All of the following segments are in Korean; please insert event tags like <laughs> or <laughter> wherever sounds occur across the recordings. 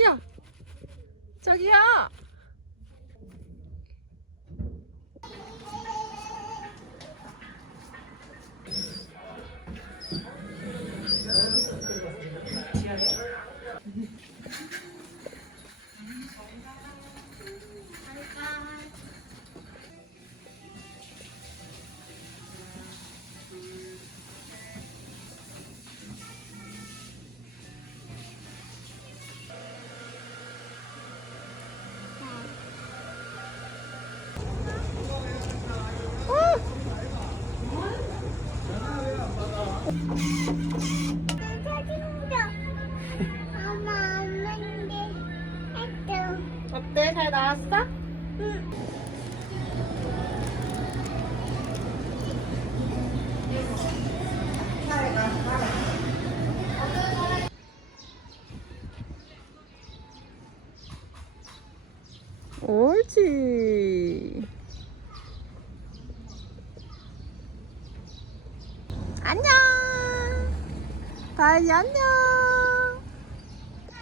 저기요. 저기요. 옳지. 안녕. 다현이 안녕.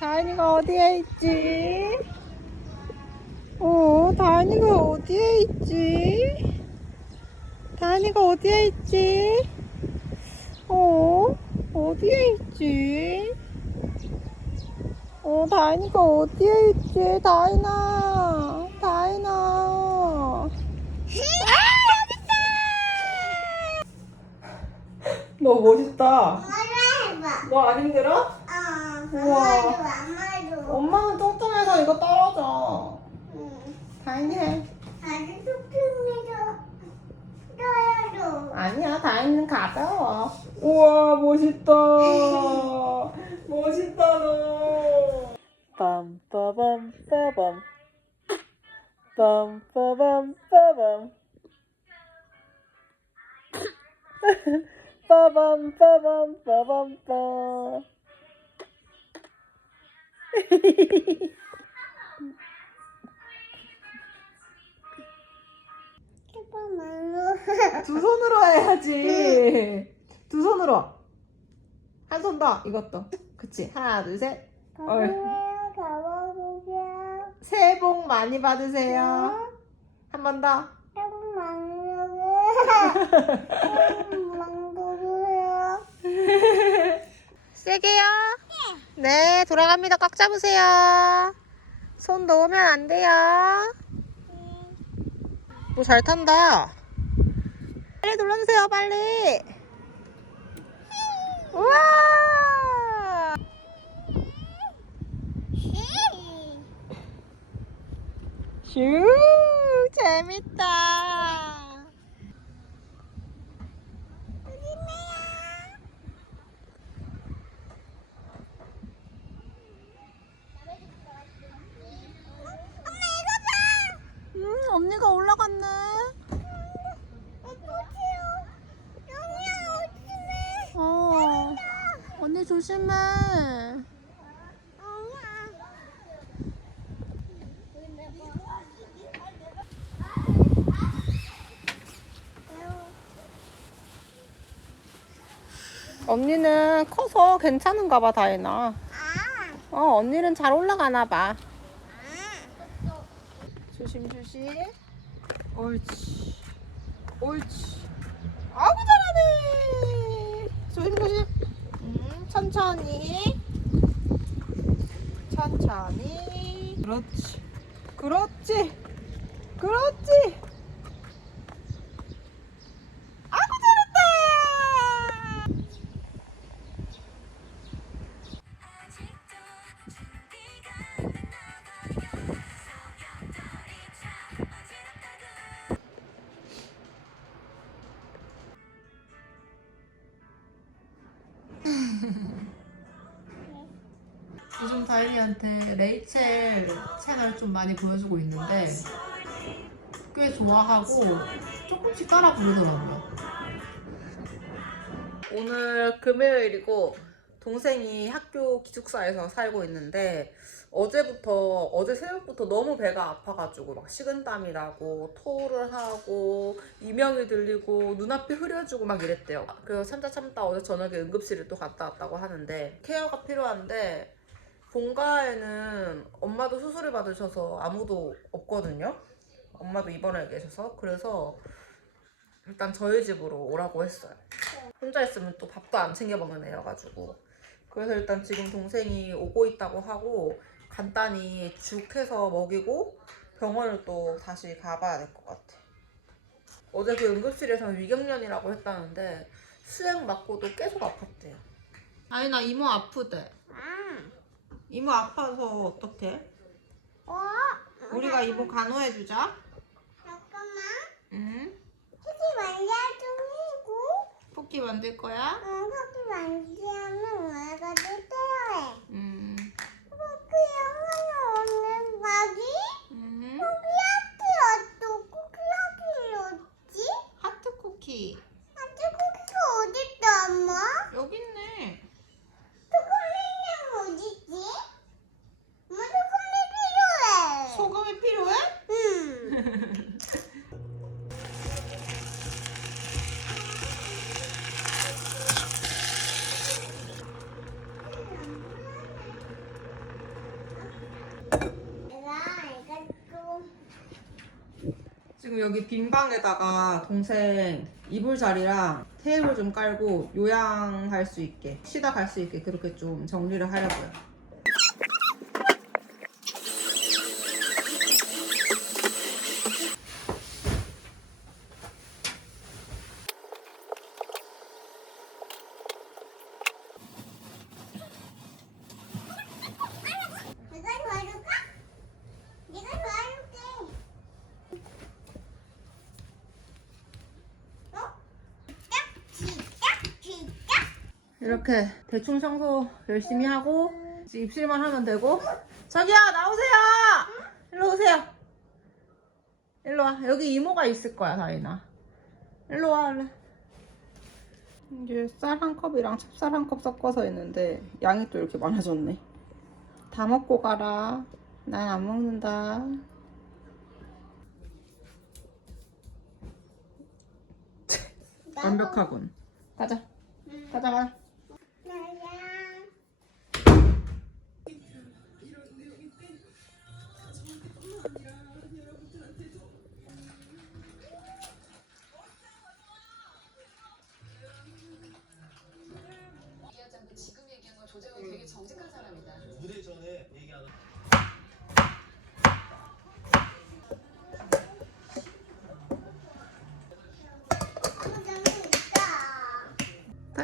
다현이가 어디에 있지? 어, 다현이가 어디에 있지? 다현이가 어디에 있지? 어, 어디에 있지? 어, 다현이가 어디에 있지? 다현아, 다현아. 아, 너 멋있다. 엄마도 해봐. 너 안 힘들어? 어, 우와. 엄마도 엄마도. 엄마는 뚱뚱해서 이거 떨어져. 응. 해. 아주 뚝뚝해서 떠요. 아니야, 다행히는 가벼워. 우와, 멋있다. <laughs> 멋있다, 너. 빰빠밤, 빠밤. 빰빠밤, 빠밤. 빠밤, 빠밤, 빠밤, 빠. 조금만요. <laughs> 두 손으로 해야지. 두 손으로. 한 손 더, 이것도. 그치. 하나, 둘, 셋. 가볼게요. 가볼게요. 새해 복 많이 받으세요. 한 번 더. 조금만요. <laughs> 조금만 세게요. 네, 돌아갑니다. 꽉 잡으세요. 손 놓으면 안 돼요. 뭐잘 탄다. 빨리 눌러주세요, 빨리. 우와! 슈, 재밌다. 음, 언니가 올라갔네. 어, 조심해. 언니는 커서 괜찮은가 봐, 다혜나. 어, 언니는 잘 올라가나 봐. 조심, 조심. 옳지. 옳지. 아구 잘하네. 조심, 조심. 음, 천천히. 천천히. 그렇지. 그렇지. 그렇지. 요즘 다현이한테 레이첼 채널 좀 많이 보여주고 있는데 꽤 좋아하고 조금씩 따라 부르더라고요. 오늘 금요일이고 동생이 학교 기숙사에서 살고 있는데 어제부터 어제 새벽부터 너무 배가 아파가지고 막 식은땀이 나고 토를 하고 이명이 들리고 눈앞이 흐려지고 막 이랬대요. 그래서 참다 참다 어제 저녁에 응급실을 또 갔다 왔다고 하는데 케어가 필요한데 본가에는 엄마도 수술을 받으셔서 아무도 없거든요. 엄마도 입원해 계셔서 그래서 일단 저희 집으로 오라고 했어요. 혼자 있으면 또 밥도 안 챙겨 먹는 애여가지고 그래서 일단 지금 동생이 오고 있다고 하고 간단히 죽 해서 먹이고 병원을 또 다시 가봐야 될 것 같아. 어제 그 응급실에서 위경련이라고 했다는데 수액 맞고도 계속 아팠대요. 아니 나 이모 아프대. 아, 이모 아파서 어떡해? 어? 우리가 이모 간호해주자. 잠깐만. 응? 토끼 만져주고, 토끼 만들 거야? 응, 토끼 만지면 내가 뜯어야 해. 응. 토끼 영화는 오는 바지? 응. 토끼 어디 토끼 어디 있지? 하트 쿠키. 아직 토끼가 어딨어, 엄마? 여기 있네. 초콜릿은 어딨지? 엄마 초콜릿 필요해. 소금이 필요해? 응. 내가 이거 좀 지금 여기 빈 방에다가 동생 이불 자리랑 테이블 좀 깔고 요양할 수 있게 쉬다 갈 수 있게 그렇게 좀 정리를 하려고요. 내가 도와줄까? 내가 도와줄게. 어? 짝지, 짝지, 짝. 이렇게 대충 청소 열심히 하고 이제 입실만 하면 되고. 저기요 나오세요! 일로 오세요. 일로 와. 여기 이모가 있을 거야 다이나. 일로 와 얼른 이게 쌀 한 컵이랑 찹쌀 한 컵 섞어서 했는데 양이 또 이렇게 많아졌네. 다 먹고 가라. 난 안 먹는다. 완벽하군. 가자. 가자 가자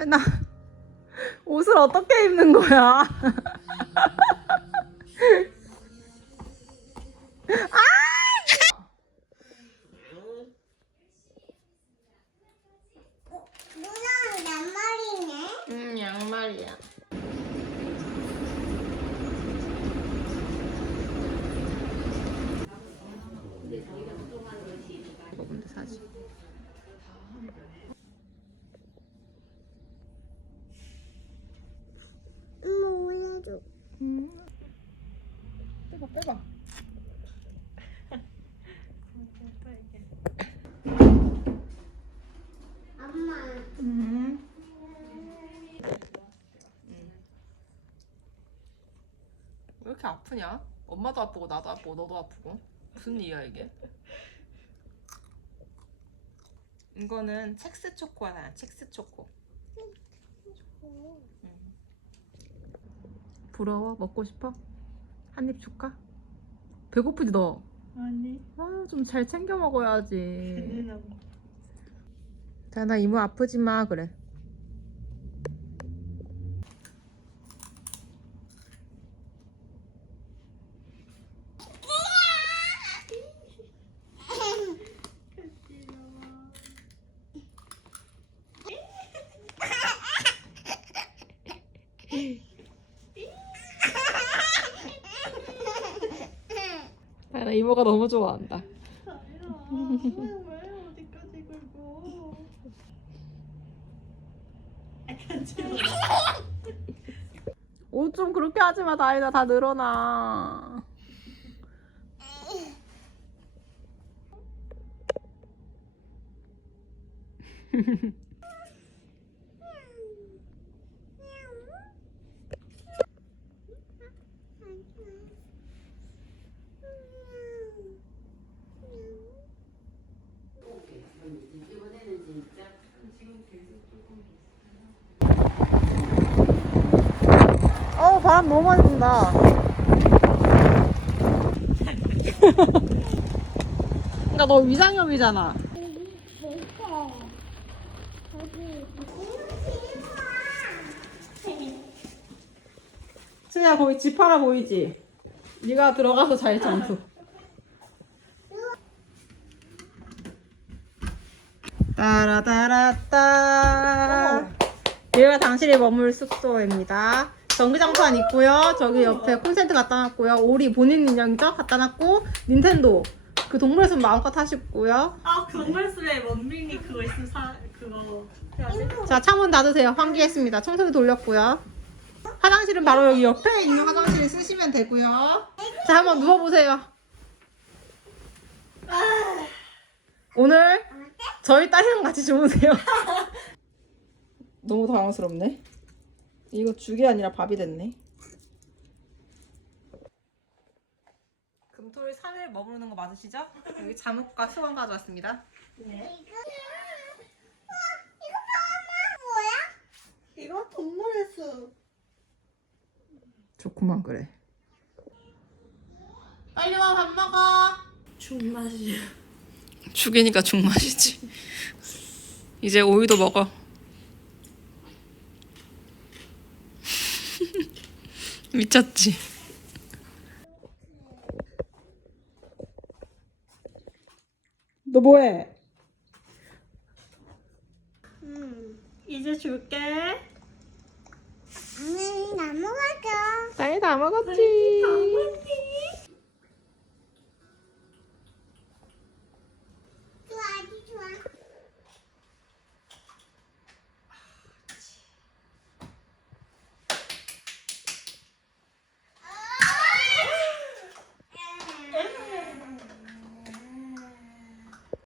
나 옷을 어떻게 입는 거야? 누나는 몇 마리네? 음 양말이야. 저건데 사지. 엄마 올려줘. 음. 빼봐 빼봐. 엄마. 음. 왜 이렇게 아프냐? 엄마도 아프고 나도 아프고 너도 아프고 무슨 일이야 이게? 이거는 첵스 초코 하나야 첵스 초코 부러워? 먹고 싶어? 한 입 줄까? 배고프지 너? 아니 아좀잘 챙겨 먹어야지 <laughs> 배는 자나 이모 아프지 마 그래 나 이모가 너무 좋아한다 옷 좀 그렇게 하지 마, 다이나. 다 늘어나. <laughs> 어, 바람 너무 많이 분다. <laughs> 그러니까 너 위장염이잖아. 승희야 거기 집 하나 보이지? 네가 들어가서 잘 장소. 따라따라따. 여기가 당신이 머물 숙소입니다. 전기장판 있고요. 저기 옆에 콘센트 갖다 놨고요. 오리 본인 인형이죠? 갖다 놨고 닌텐도 그 동물의 숲 마음껏 하시고요. 아 경찰서에 원빈이 그거 있으면 사 그거. 자 창문 닫으세요. 환기했습니다. 청소기 돌렸고요. 화장실은 바로 여기 옆에 있는 화장실 쓰시면 되고요. 자 한번 누워보세요. 오늘 저희 딸이랑 같이 주무세요. <laughs> 너무 당황스럽네. 이거 죽이 아니라 밥이 됐네. 금토일 3일 머무르는 거 맞으시죠? 여기 잠옷과 수건 가져왔습니다. 이거 동물의 숲. 좋구만 그래. 빨리 와 밥 먹어. 죽 맛이야. 죽이니까 죽 맛이지. 이제 오이도 먹어. 미쳤지. 너 뭐해? 음 이제 줄게. 아니 나 먹어줘. 딸이 다 먹었지. 다 먹었지.